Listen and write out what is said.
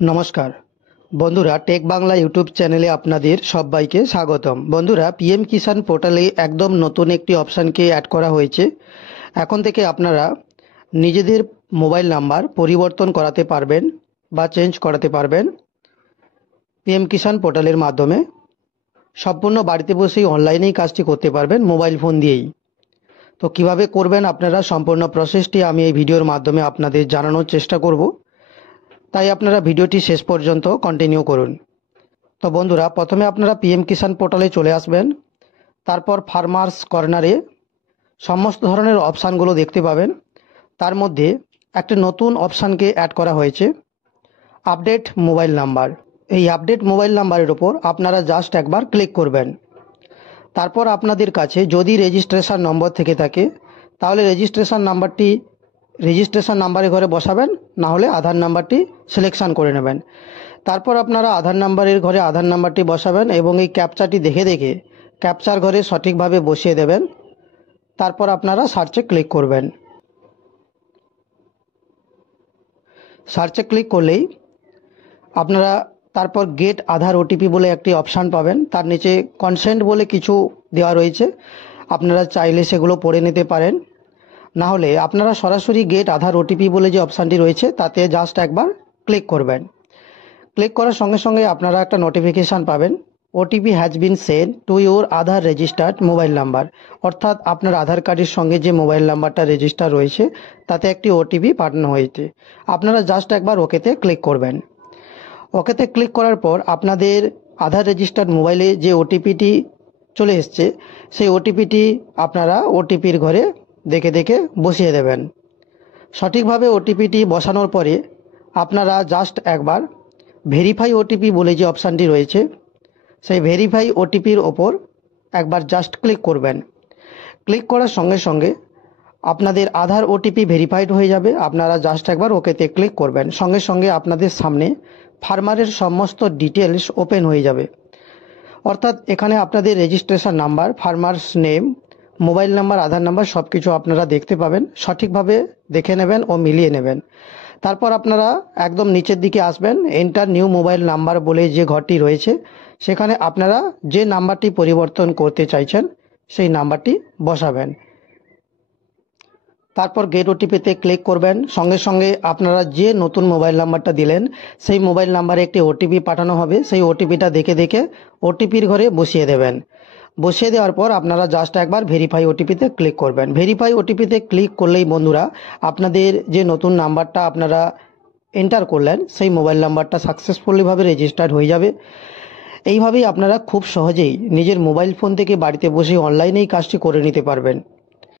নমস্কার বন্ধুরা, take Bangla YouTube চ্যানেলে আপনাদের সবাইকে স্বাগতম। বন্ধুরা, পিএম কিষাণ পোর্টালে একদম নতুন একটি অপশানকে অ্যাড করা হয়েছে। এখন থেকে আপনারা নিজেদের মোবাইল নাম্বার পরিবর্তন করাতে পারবেন বা চেঞ্জ করাতে পারবেন পিএম কিষাণ পোর্টালের মাধ্যমে। সম্পূর্ণ বাড়িতে বসেই অনলাইনেই কাজটি করতে পারবেন মোবাইল ফোন দিয়েই। তো কিভাবে করবেন আপনারা, সম্পূর্ণ প্রসেসটি আমি এই ভিডিওর মাধ্যমে আপনাদের জানানোর চেষ্টা করব, তাই আপনারা ভিডিওটি শেষ পর্যন্ত কন্টিনিউ করুন। তো বন্ধুরা, প্রথমে আপনারা পিএম কিষাণ পোর্টালে চলে আসবেন। তারপর ফার্মার্স কর্নারে সমস্ত ধরনের অপশানগুলো দেখতে পাবেন। তার মধ্যে একটা নতুন অপশানকে অ্যাড করা হয়েছে, আপডেট মোবাইল নাম্বার। এই আপডেট মোবাইল নাম্বারের ওপর আপনারা জাস্ট একবার ক্লিক করবেন। তারপর আপনাদের কাছে যদি রেজিস্ট্রেশন নম্বর থেকে থাকে তাহলে রেজিস্ট্রেশন নাম্বারের ঘরে বসাবেন, না হলে আধার নাম্বারটি সিলেকশন করে নেবেন। তারপর আপনারা আধার নাম্বারের ঘরে আধার নাম্বারটি বসাবেন এবং এই ক্যাপচাটি দেখে দেখে ক্যাপচার ঘরে সঠিকভাবে বসিয়ে দেবেন। তারপর আপনারা সার্চে ক্লিক করবেন। সার্চে ক্লিক করলেই আপনারা তারপর গেট আধার ওটিপি বলে একটি অপশান পাবেন। তার নিচে কনসেন্ট বলে কিছু দেওয়া রয়েছে, আপনারা চাইলে সেগুলো পড়ে নিতে পারেন। না হলে আপনারা সরাসরি গেট আধার ওটিপি বলে যে অপশানটি রয়েছে তাতে জাস্ট একবার ক্লিক করবেন। ক্লিক করার সঙ্গে সঙ্গে আপনারা একটা নোটিফিকেশান পাবেন, OTP has been send to your Aadhaar registered mobile number. অর্থাৎ আপনার আধার কার্ডের সঙ্গে যে মোবাইল নাম্বারটা রেজিস্টার রয়েছে তাতে একটি ওটিপি পাঠানো হয়েছে। আপনারা জাস্ট একবার ওকেতে ক্লিক করবেন। ওকেতে ক্লিক করার পর আপনাদের আধার রেজিস্টার্ড মোবাইলে যে ওটিপিটি চলে এসছে সেই ওটিপিটি আপনারা ওটিপির ঘরে দেখে দেখে বসিয়ে দেবেন। সঠিকভাবে ওটিপিটি বসানোর পরে আপনারা জাস্ট একবার ভেরিফাই ওটিপি বলে যে অপশানটি রয়েছে সেই ভেরিফাই ওটিপির ওপর একবার জাস্ট ক্লিক করবেন। ক্লিক করার সঙ্গে সঙ্গে আপনাদের আধার ওটিপি ভেরিফাইড হয়ে যাবে। আপনারা জাস্ট একবার ওকেতে ক্লিক করবেন, সঙ্গে সঙ্গে আপনাদের সামনে ফার্মারের সমস্ত ডিটেলস ওপেন হয়ে যাবে। অর্থাৎ এখানে আপনাদের registration number, farmers name, mobile number, Aadhaar number সব কিছু আপনারা দেখতে পাবেন। সঠিকভাবে দেখে নেবেন ও মিলিয়ে নেবেন। তারপর আপনারা একদম নিচের দিকে আসবেন, এন্টার নিউ মোবাইল নাম্বার বলে যে ঘরটি রয়েছে সেখানে আপনারা যে নাম্বারটি পরিবর্তন করতে চাইছেন সেই নাম্বারটি বসাবেন। তারপর গেট ওটিপিতে ক্লিক করবেন। সঙ্গে সঙ্গে আপনারা যে নতুন মোবাইল নাম্বারটা দিলেন সেই মোবাইল নাম্বারে একটি ওটিপি পাঠানো হবে, সেই ওটিপিটা দেখে দেখে ওটিপির ঘরে বসিয়ে দেবেন। বসিয়ে দেওয়ার পর আপনারা জাস্ট একবার ভেরিফাই ওটিপিতে ক্লিক করবেন। ভেরিফাই ওটিপিতে ক্লিক করলেই বন্ধুরা আপনাদের যে নতুন নাম্বারটা আপনারা এন্টার করলেন সেই মোবাইল নাম্বারটা সাকসেসফুলিভাবে রেজিস্টার্ড হয়ে যাবে। এইভাবেই আপনারা খুব সহজেই নিজের মোবাইল ফোন থেকে বাড়িতে বসে অনলাইনেই কাজটি করে নিতে পারবেন।